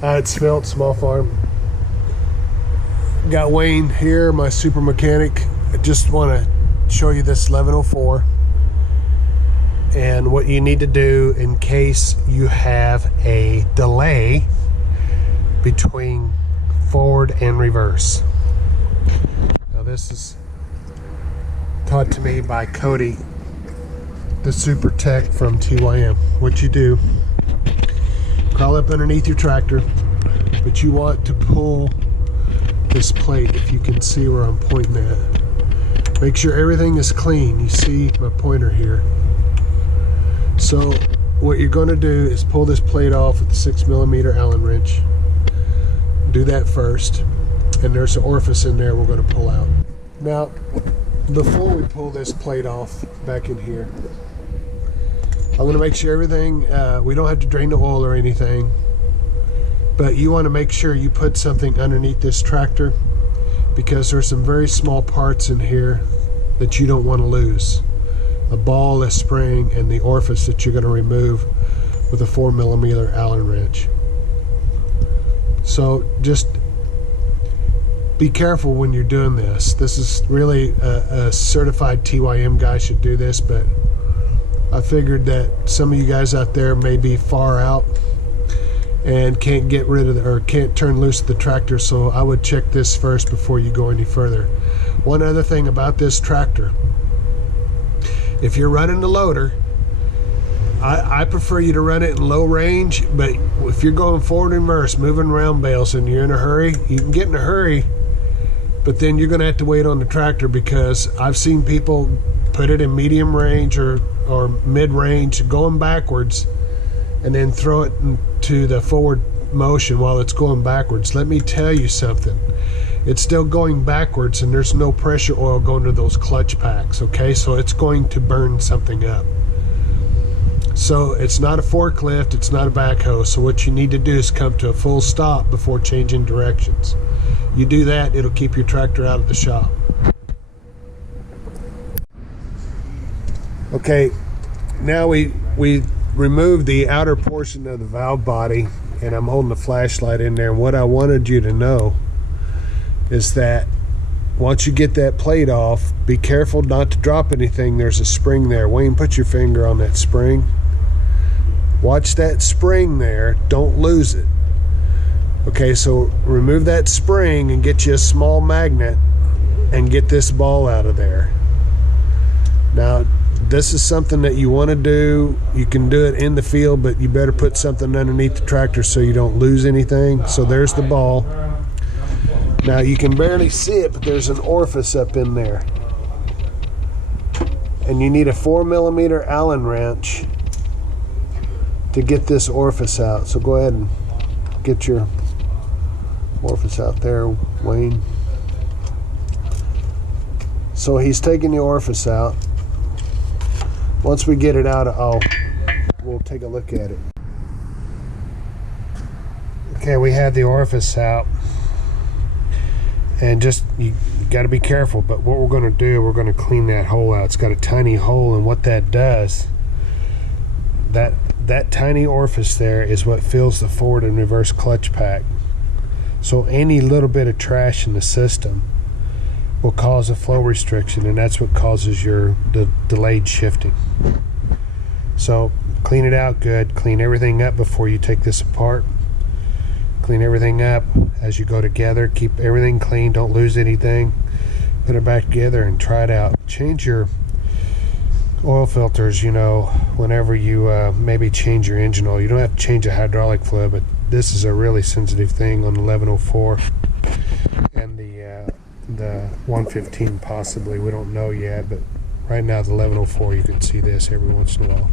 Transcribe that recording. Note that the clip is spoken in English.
It's Milt, Small Farm. Got Wayne here, my super mechanic. I just want to show you this 1104 and what you need to do in case you have a delay between forward and reverse. Now this is taught to me by Cody, the super tech from TYM. What you do, crawl up underneath your tractor, but you want to pull this plate, if you can see where I'm pointing at. Make sure everything is clean. You see my pointer here. So what you're going to do is pull this plate off with a 6mm Allen wrench. Do that first, and there's an orifice in there we're going to pull out. Now before we pull this plate off back in here, I'm going to make sure everything, we don't have to drain the oil or anything, but you want to make sure you put something underneath this tractor, because there's some very small parts in here that you don't want to lose. A ball, a spring, and the orifice that you're going to remove with a 4mm Allen wrench. So just be careful when you're doing this. This is really a certified TYM guy should do this, but I figured that some of you guys out there may be far out and can't get rid of or can't turn loose the tractor, so I would check this first before you go any further. One other thing about this tractor, if you're running the loader, I prefer you to run it in low range, but if you're going forward and reverse, moving round bales and you're in a hurry, you can get in a hurry, but then you're going to have to wait on the tractor, because I've seen people put it in medium range or mid-range going backwards and then throw it into the forward motion while it's going backwards. Let me tell you something, it's still going backwards and there's no pressure oil going to those clutch packs, okay? So it's going to burn something up. So it's not a forklift, it's not a backhoe, so what you need to do is come to a full stop before changing directions. You do that, it'll keep your tractor out of the shop. Okay, now we removed the outer portion of the valve body, and I'm holding the flashlight in there. And what I wanted you to know is that once you get that plate off, be careful not to drop anything. There's a spring there. Wayne, put your finger on that spring. Watch that spring there, don't lose it. Okay, so remove that spring and get you a small magnet and get this ball out of there. Now this is something that you want to do. You can do it in the field, but you better put something underneath the tractor so you don't lose anything. So there's the ball. Now you can barely see it, but there's an orifice up in there. And you need a 4mm Allen wrench to get this orifice out. So go ahead and get your orifice out there, Wayne. So he's taking the orifice out. Once we get it out, we'll take a look at it. Okay, we had the orifice out, and just you got to be careful. But what we're going to do, we're going to clean that hole out. It's got a tiny hole, and what that does, that tiny orifice there is what fills the forward and reverse clutch pack. So any little bit of trash in the system will cause a flow restriction, and that's what causes the delayed shifting. So clean it out good, clean everything up before you take this apart. Clean everything up as you go together, keep everything clean, don't lose anything. Put it back together and try it out. Change your oil filters, you know, whenever you maybe change your engine oil. You don't have to change the hydraulic fluid, but this is a really sensitive thing on the 1104 and the 115 possibly. We don't know yet, but right now the 1104 you can see this every once in a while.